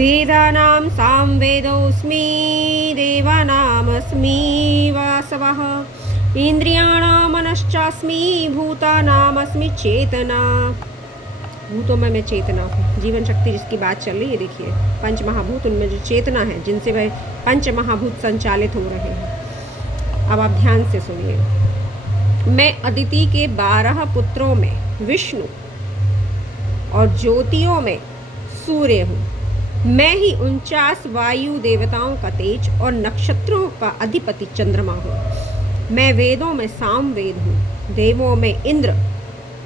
वेदानां सामवेदोऽस्मि देवानामस्मि वासवः इंद्रियाणां मनश्चास्मि भूतानामस्मि चेतना। भूतों में मैं चेतना हूँ। जीवन शक्ति जिसकी बात चल रही है, देखिए पंच महाभूत, उनमें जो चेतना है, जिनसे वह पंच महाभूत संचालित हो रहे हैं। अब आप ध्यान से सुनिए। मैं अदिति के 12 पुत्रों में विष्णु और ज्योतियों में सूर्य हूँ। मैं ही 49 वायु देवताओं का तेज और नक्षत्रों का अधिपति चंद्रमा हूँ। मैं वेदों में सामवेद हूँ, देवों में इंद्र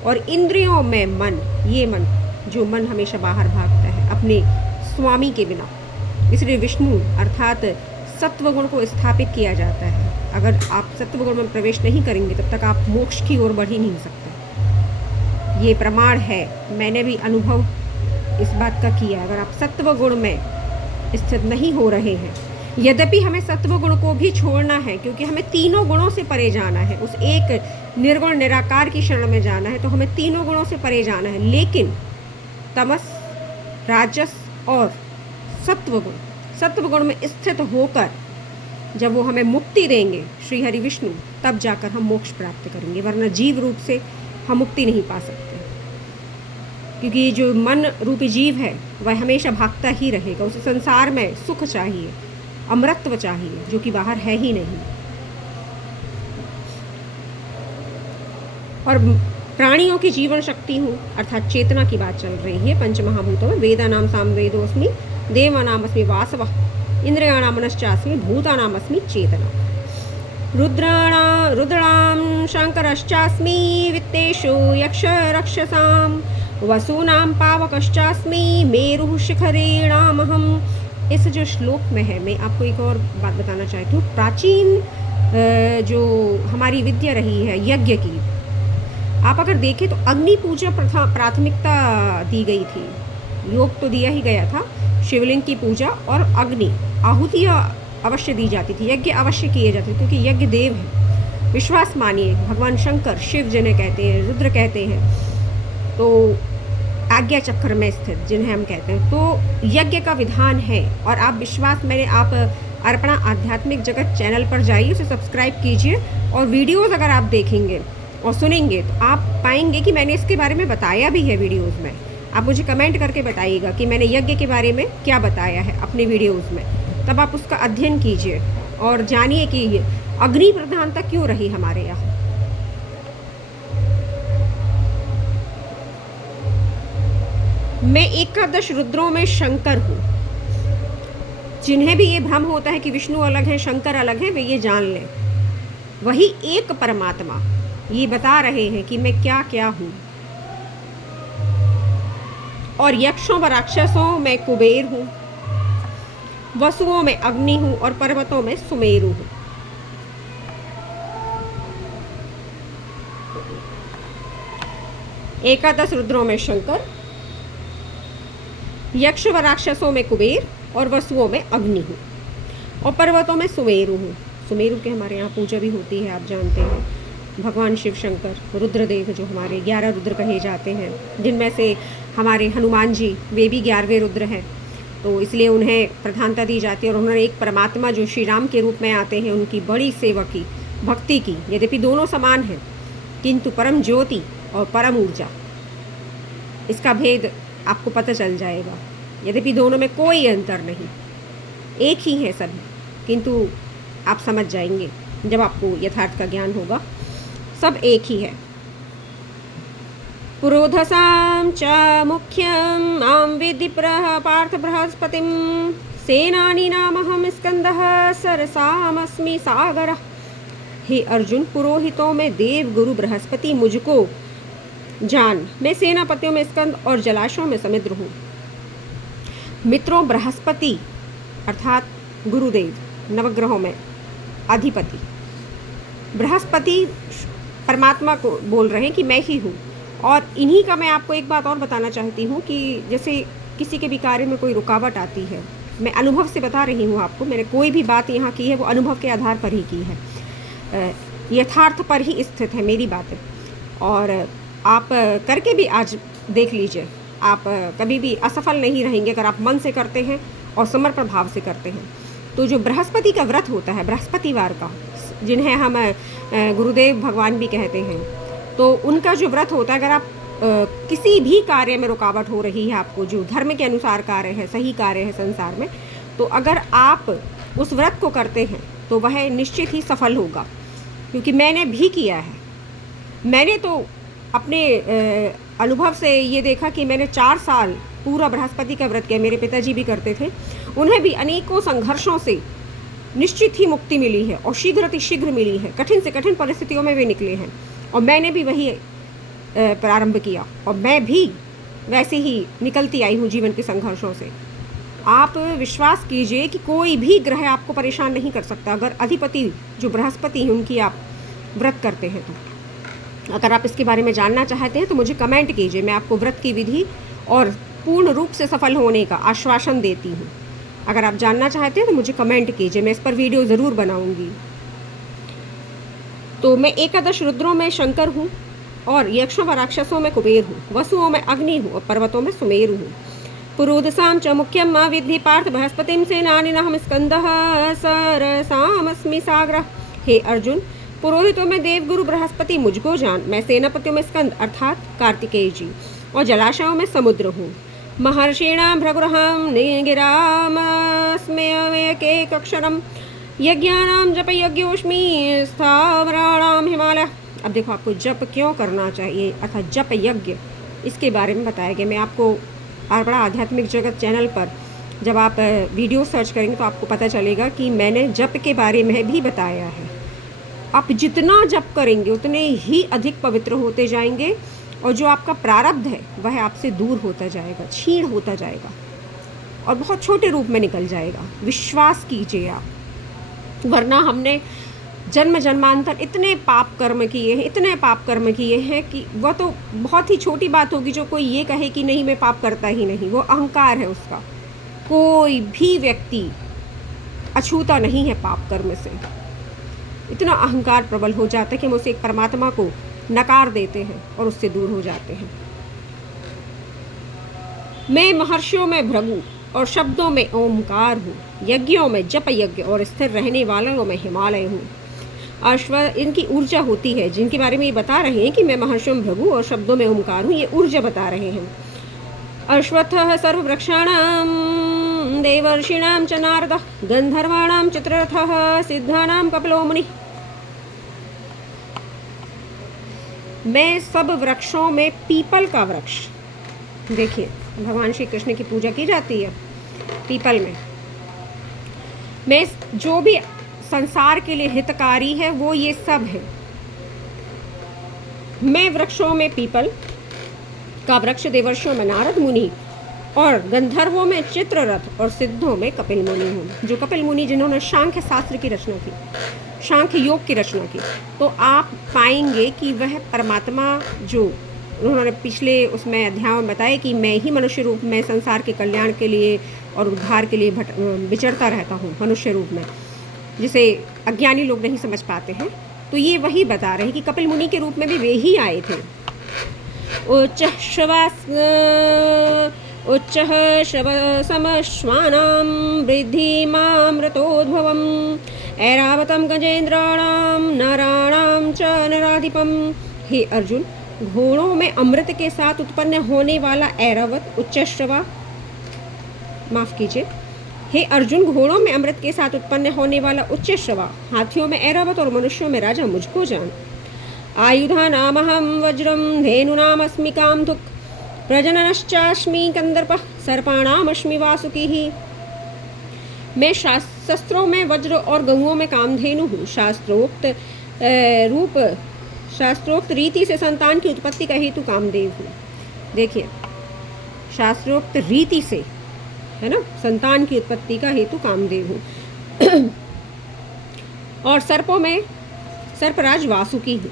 और इंद्रियों में मन। ये मन जो मन हमेशा बाहर भागता है अपने स्वामी के बिना, इसलिए विष्णु अर्थात सत्वगुण को स्थापित किया जाता है। अगर आप सत्वगुण में प्रवेश नहीं करेंगे तब तक आप मोक्ष की ओर बढ़ ही नहीं सकते। ये प्रमाण है, मैंने भी अनुभव इस बात का किया। अगर आप सत्वगुण में स्थित नहीं हो रहे हैं, यद्यपि हमें सत्वगुण को भी छोड़ना है क्योंकि हमें तीनों गुणों से परे जाना है, उस एक निर्गुण निराकार की शरण में जाना है, तो हमें तीनों गुणों से परे जाना है। लेकिन तमस, राजस और सत्वगुण में स्थित होकर जब वो हमें मुक्ति देंगे श्री हरि विष्णु, तब जाकर हम मोक्ष प्राप्त करेंगे, वरना जीव रूप से हम मुक्ति नहीं पा सकते। क्योंकि जो मन रूपी जीव है वह हमेशा भागता ही रहेगा। उसे संसार में सुख चाहिए, अमृतत्व चाहिए, जो कि बाहर है ही नहीं। और प्राणियों की जीवन शक्ति हूँ, अर्थात चेतना की बात चल रही है पंच महाभूतों में। वेदानाम सामवेदोऽस्मि देवानामस्मि वासवः इंद्रियाणां मनश्चास्मि भूतानामस्मि चेतना। रुद्राणां शंकरश्चास्मि वित्तेषु यक्ष रक्षसां वसूनां पावकश्चास्मि मेरुः शिखरेणामहम्। इस जो श्लोक में है, मैं आपको एक और बात बताना चाहती हूँ। प्राचीन जो हमारी विद्या रही है यज्ञ की, आप अगर देखें तो अग्नि पूजा प्राथमिकता दी गई थी। योग तो दिया ही गया था, शिवलिंग की पूजा और अग्नि आहुतियाँ अवश्य दी जाती थी, यज्ञ अवश्य किए जाते थे, क्योंकि यज्ञ देव है। विश्वास मानिए, भगवान शंकर, शिव जिन्हें कहते हैं, रुद्र कहते हैं, तो आज्ञा चक्र में स्थित जिन्हें हम कहते हैं, तो यज्ञ का विधान है। और आप विश्वास, मैंने आप अर्पणा आध्यात्मिक जगत चैनल पर जाइए, उसे सब्सक्राइब कीजिए, और वीडियोस अगर आप देखेंगे और सुनेंगे तो आप पाएंगे कि मैंने इसके बारे में बताया भी है वीडियोस में। आप मुझे कमेंट करके बताइएगा कि मैंने यज्ञ के बारे में क्या बताया है अपने वीडियोस में, तब आप उसका अध्ययन कीजिए और जानिए कि अग्नि प्रधानता क्यों रही हमारे यहाँ। मैं 11 रुद्रों में शंकर हूँ। जिन्हें भी ये भ्रम होता है कि विष्णु अलग है, शंकर अलग है, वे ये जान लें, वही एक परमात्मा ये बता रहे हैं कि मैं क्या क्या हूँ। और यक्षों व राक्षसों में कुबेर हूँ, वसुओं में अग्नि हूँ और पर्वतों में सुमेरु हूँ। एकादश रुद्रों में शंकर, यक्ष व राक्षसों में कुबेर और वसुओं में अग्नि हूँ और पर्वतों में सुमेरु हूँ। सुमेरु के हमारे यहाँ पूजा भी होती है, आप जानते हैं। भगवान शिव शंकर, रुद्रदेव जो हमारे 11 रुद्र कहे जाते हैं, जिनमें से हमारे हनुमान जी वे भी 11वें रुद्र हैं, तो इसलिए उन्हें प्रधानता दी जाती है। और उन्होंने एक परमात्मा जो श्री राम के रूप में आते हैं, उनकी बड़ी सेवा की, भक्ति की। यद्यपि दोनों समान हैं, किंतु परम ज्योति और परम ऊर्जा, इसका भेद आपको पता चल जाएगा। यद्यपि दोनों में कोई अंतर नहीं, एक ही है सभी, किंतु आप समझ जाएंगे जब आपको यथार्थ का ज्ञान होगा। सब एक ही है। पुरोधसां च मुख्यं आं विद्धि पार्थ बृहस्पतिं सेनानीनामहं स्कंदः सरसामस्मि सागरः। हे अर्जुन, पुरोहितों में देव गुरु बृहस्पति मुझको जान, मैं सेनापतियों में स्कंद और जलाशयों में समुद्र हूँ। मित्रों, बृहस्पति अर्थात गुरुदेव, नवग्रहों में अधिपति बृहस्पति परमात्मा को बोल रहे हैं कि मैं ही हूँ। और इन्हीं का मैं आपको एक बात और बताना चाहती हूँ कि जैसे किसी के भी कार्य में कोई रुकावट आती है, मैं अनुभव से बता रही हूँ आपको, मैंने कोई भी बात यहाँ की है वो अनुभव के आधार पर ही की है, यथार्थ पर ही स्थित है मेरी बातें। और आप करके भी आज देख लीजिए आप कभी भी असफल नहीं रहेंगे अगर आप मन से करते हैं और समर्पण भाव से करते हैं। तो जो बृहस्पति का व्रत होता है, बृहस्पतिवार का, जिन्हें हम गुरुदेव भगवान भी कहते हैं, तो उनका जो व्रत होता है, अगर आप किसी भी कार्य में रुकावट हो रही है, आपको जो धर्म के अनुसार कार्य है, सही कार्य है संसार में, तो अगर आप उस व्रत को करते हैं तो वह निश्चित ही सफल होगा। क्योंकि मैंने भी किया है। मैंने तो अपने अनुभव से ये देखा कि मैंने 4 साल पूरा बृहस्पति का व्रत किया। मेरे पिताजी भी करते थे, उन्हें भी अनेकों संघर्षों से निश्चित ही मुक्ति मिली है और शीघ्र मिली है। कठिन से कठिन परिस्थितियों में वे निकले हैं और मैंने भी वही प्रारंभ किया और मैं भी वैसे ही निकलती आई हूँ जीवन के संघर्षों से। आप विश्वास कीजिए कि कोई भी ग्रह आपको परेशान नहीं कर सकता अगर अधिपति जो बृहस्पति हैं उनकी आप व्रत करते हैं तो। अगर आप इसके बारे में जानना चाहते हैं तो मुझे कमेंट कीजिए, मैं आपको व्रत की विधि और पूर्ण रूप से सफल होने का आश्वासन देती हूँ। अगर आप जानना चाहते हैं तो मुझे कमेंट कीजिए, मैं इस पर वीडियो ज़रूर बनाऊँगी। तो मैं एकादश रुद्रों में शंकर हूँ और यक्षों व राक्षसों में कुबेर हूँ, वसुओं में अग्नि हूँ और पर्वतों में सुमेरु हूँ। पुरोदसां च मुख्यं मा विद्धि पार्थ बृहस्पतिं सेनानिनहं स्कंदः सरसामस्मि साग्रः। हे अर्जुन, पुरोहितों में देवगुरु बृहस्पति मुझको जान, मैं सेनापतियों में स्कंद अर्थात कार्तिकेय जी और जलाशयों में समुद्र हूँ। महर्षिणां भृगुरहं निगिरामस्म्येकैकक्षरं यज्ञानां जपयज्ञोऽस्मि स्थावराणां हिमालयः। अब देखो आपको जप क्यों करना चाहिए अर्थात जप यज्ञ, इसके बारे में बताया गया। मैं आपको बड़ा आध्यात्मिक जगत चैनल पर जब आप वीडियो सर्च करेंगे तो आपको पता चलेगा कि मैंने जप के बारे में भी बताया है। आप जितना जप करेंगे उतने ही अधिक पवित्र होते जाएंगे और जो आपका प्रारब्ध है वह आपसे दूर होता जाएगा, क्षीण होता जाएगा और बहुत छोटे रूप में निकल जाएगा। विश्वास कीजिए आप, वरना हमने जन्म जन्मांतर इतने पाप कर्म किए हैं कि वह तो बहुत ही छोटी बात होगी जो कोई ये कहे कि नहीं मैं पाप करता ही नहीं, वो अहंकार है उसका। कोई भी व्यक्ति अछूता नहीं है पाप कर्म से। इतना अहंकार प्रबल हो जाता है कि हम उसे एक परमात्मा को नकार देते हैं और उससे दूर हो जाते हैं। मैं महर्षियों में भृगु और शब्दों में ओमकार हूँ, यज्ञों में जप यज्ञ और स्थिर रहने वालों में हिमालय हूँ। इनकी ऊर्जा होती है जिनके बारे में ये बता रहे हैं कि मैं महर्षियों में भृगु और शब्दों में ओमकार हूँ, ये ऊर्जा बता रहे हैं। अश्वत्थः सर्ववृक्षाणां देवर्षिणां च नारदः गंधर्वाणां चित्ररथः सिद्धानां कपिलो मुनिः। मैं सब वृक्षों में पीपल का वृक्ष, देखिए भगवान श्री कृष्ण की पूजा की जाती है पीपल में। मैं जो भी संसार के लिए हितकारी है वो ये सब है। मैं वृक्षों में पीपल का वृक्ष, देवर्षियों में नारद मुनि और गंधर्वों में चित्ररथ और सिद्धों में कपिल मुनि हूँ। जो कपिल मुनि जिन्होंने सांख्य शास्त्र की रचना की, सांख्य योग की रचना की, तो आप पाएंगे कि वह परमात्मा जो उन्होंने पिछले उसमें अध्याय में बताया कि मैं ही मनुष्य रूप में संसार के कल्याण के लिए और उद्धार के लिए विचरता रहता हूँ मनुष्य रूप में, जिसे अज्ञानी लोग नहीं समझ पाते हैं। तो ये वही बता रहे हैं कि कपिल मुनि के रूप में भी वे ही आए थे। उच्चः शवसमश्वानां वृद्धिमामृतोद्भवम् ऐरावतं गजेन्द्राणां नराणां च नराधिपम्। हे अर्जुन, घोड़ों में अमृत के साथ उत्पन्न होने वाला ऐरावत उच्चश्रवा, माफ कीजिए, हे अर्जुन, घोड़ों में अमृत के साथ उत्पन्न होने वाला उच्चश्रवा, हाथियों में ऐरावत और मनुष्यों में राजा मुझको जान। आयुधानामहं वज्रं धेनूनामस्मि कामधुक् प्रजननश्चास्मि कंदर्पः सर्पाणामस्मि वासुकिः। मैं शस्त्रों में वज्र और गऊओं में कामधेनु हूँ। शास्त्रोक्त रीति से संतान की उत्पत्ति का हेतु कामदेव हूँ। देखिए, शास्त्रोक्त रीति से है ना, संतान की उत्पत्ति का हेतु कामदेव हूँ। और सर्पों में सर्पराज वासुकी हूँ।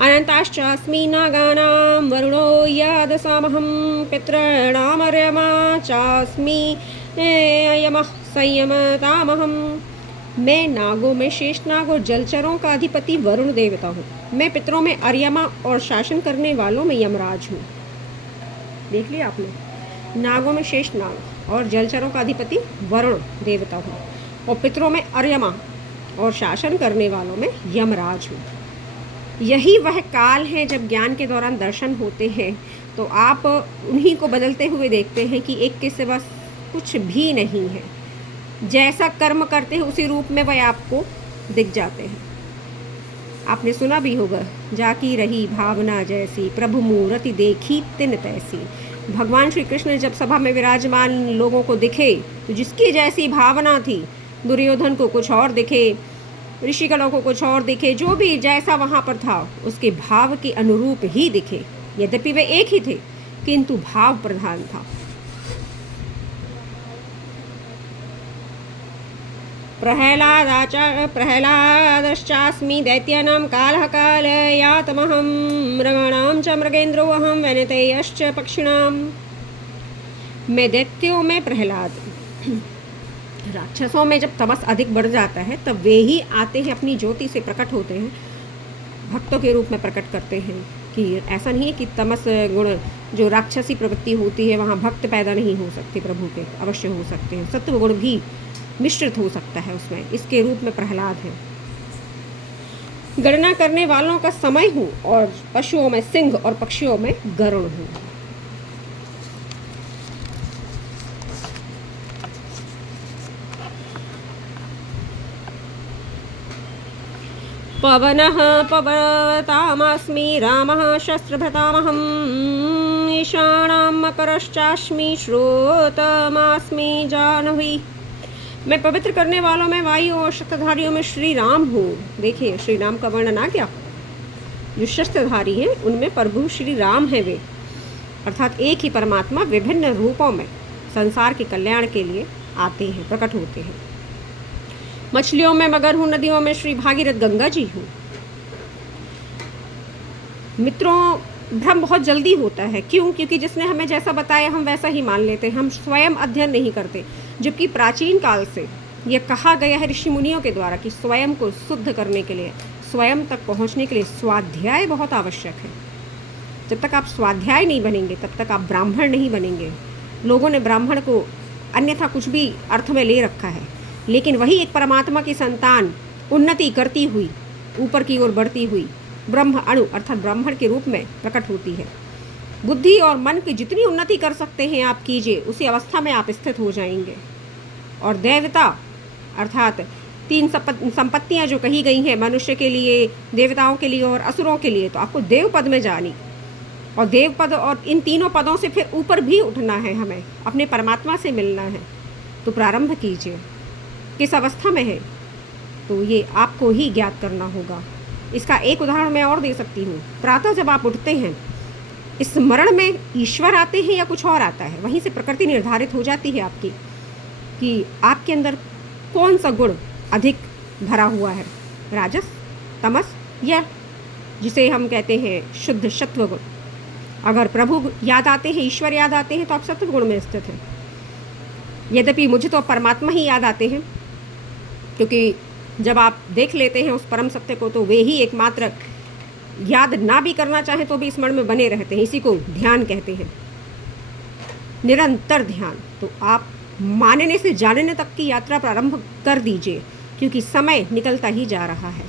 अनंताश्चास्मि नागानां वरुणो यादसामहं पितॄणामर्यमा चास्मि यमः संयमतामहं। मैं नागों में शेषनाग और जलचरों का अधिपति वरुण देवता हूँ। मैं पितरों में अर्यमा और शासन करने वालों में यमराज हूँ। देख लिया आपने। नागों में शेष नाग और जलचरों का अधिपति वरुण देवता हूँ, और पितरों में अर्यमा और शासन करने वालों में यमराज हूँ। यही वह काल है जब ज्ञान के दौरान दर्शन होते हैं तो आप उन्हीं को बदलते हुए देखते हैं कि एक के सिवा कुछ भी नहीं है। जैसा कर्म करते हैं उसी रूप में वह आपको दिख जाते हैं। आपने सुना भी होगा, जाकी रही भावना जैसी प्रभु मूर्ति देखी तिन तैसी। भगवान श्री कृष्ण जब सभा में विराजमान लोगों को दिखे तो जिसकी जैसी भावना थी, दुर्योधन को कुछ और दिखे, ऋषिगणों को कुछ और दिखे, जो भी जैसा वहाँ पर था उसके भाव के अनुरूप ही दिखे। यद्यपि वे एक ही थे किंतु भाव प्रधान था। प्रह्लादश्चास्मि दैत्यानां कालः कालयातमहं मृगाणां च मृगेन्द्रो अहं वैनतेयश्च पक्षिणां। मैं दैत्यों में प्रहलाद, राक्षसों में जब तमस अधिक बढ़ जाता है तब वे ही आते हैं, अपनी ज्योति से प्रकट होते हैं, भक्तों के रूप में प्रकट करते हैं। कि ऐसा नहीं है कि तमस गुण जो राक्षसी प्रवृत्ति होती है वहाँ भक्त पैदा नहीं हो सकते, प्रभु के अवश्य हो सकते हैं। सत्व गुण भी मिश्रित हो सकता है उसमें, इसके रूप में प्रहलाद है। गणना करने वालों का समय हूँ और पशुओं में सिंह और पक्षियों में गरुड़ हूँ। पवनः पवतामस्मि रामः शस्त्रभृतामहम् ईशानां मकरश्चास्मि श्रोतमास्मि जाह्नवी। मैं पवित्र करने वालों में वायु और शस्त्रधारियों में श्री राम हूँ। देखिए श्री राम का वर्णन आ गया। जो शस्त्रधारी हैं उनमें प्रभु श्री राम है वे, अर्थात एक ही परमात्मा विभिन्न रूपों में संसार के कल्याण के लिए आते हैं, प्रकट होते हैं। मछलियों में मगर हूँ, नदियों में श्री भागीरथ गंगा जी हूँ। मित्रों, भ्रम बहुत जल्दी होता है। क्यों? क्योंकि जिसने हमें जैसा बताया हम वैसा ही मान लेते हैं, हम स्वयं अध्ययन नहीं करते। जबकि प्राचीन काल से यह कहा गया है ऋषि मुनियों के द्वारा कि स्वयं को शुद्ध करने के लिए, स्वयं तक पहुँचने के लिए स्वाध्याय बहुत आवश्यक है। जब तक आप स्वाध्याय नहीं बनेंगे तब तक आप ब्राह्मण नहीं बनेंगे। लोगों ने ब्राह्मण को अन्यथा कुछ भी अर्थ में ले रखा है, लेकिन वही एक परमात्मा की संतान उन्नति करती हुई, ऊपर की ओर बढ़ती हुई ब्रह्म अणु अर्थात ब्राह्मण के रूप में प्रकट होती है। बुद्धि और मन की जितनी उन्नति कर सकते हैं आप कीजिए, उसी अवस्था में आप स्थित हो जाएंगे। और देवता अर्थात तीन संपत्तियां जो कही गई हैं मनुष्य के लिए, देवताओं के लिए और असुरों के लिए, तो आपको देव पद में जानी और देव पद और इन तीनों पदों से फिर ऊपर भी उठना है, हमें अपने परमात्मा से मिलना है। तो प्रारंभ कीजिए। किस अवस्था में है तो ये आपको ही ज्ञात करना होगा। इसका एक उदाहरण मैं और दे सकती हूँ। प्रातः जब आप उठते हैं, स्मरण में ईश्वर आते हैं या कुछ और आता है, वहीं से प्रकृति निर्धारित हो जाती है आपकी कि आपके अंदर कौन सा गुण अधिक भरा हुआ है, राजस, तमस या जिसे हम कहते हैं शुद्ध सत्व गुण। अगर प्रभु याद आते हैं, ईश्वर याद आते हैं तो आप सत्व गुण में स्थित हैं। यद्यपि मुझे तो परमात्मा ही याद आते हैं, क्योंकि जब आप देख लेते हैं उस परम सत्य को तो वे ही एकमात्र, याद ना भी करना चाहें तो भी स्मरण में बने रहते हैं। इसी को ध्यान कहते हैं, निरंतर ध्यान। तो आप मानने से जानने तक की यात्रा प्रारंभ कर दीजिए, क्योंकि समय निकलता ही जा रहा है।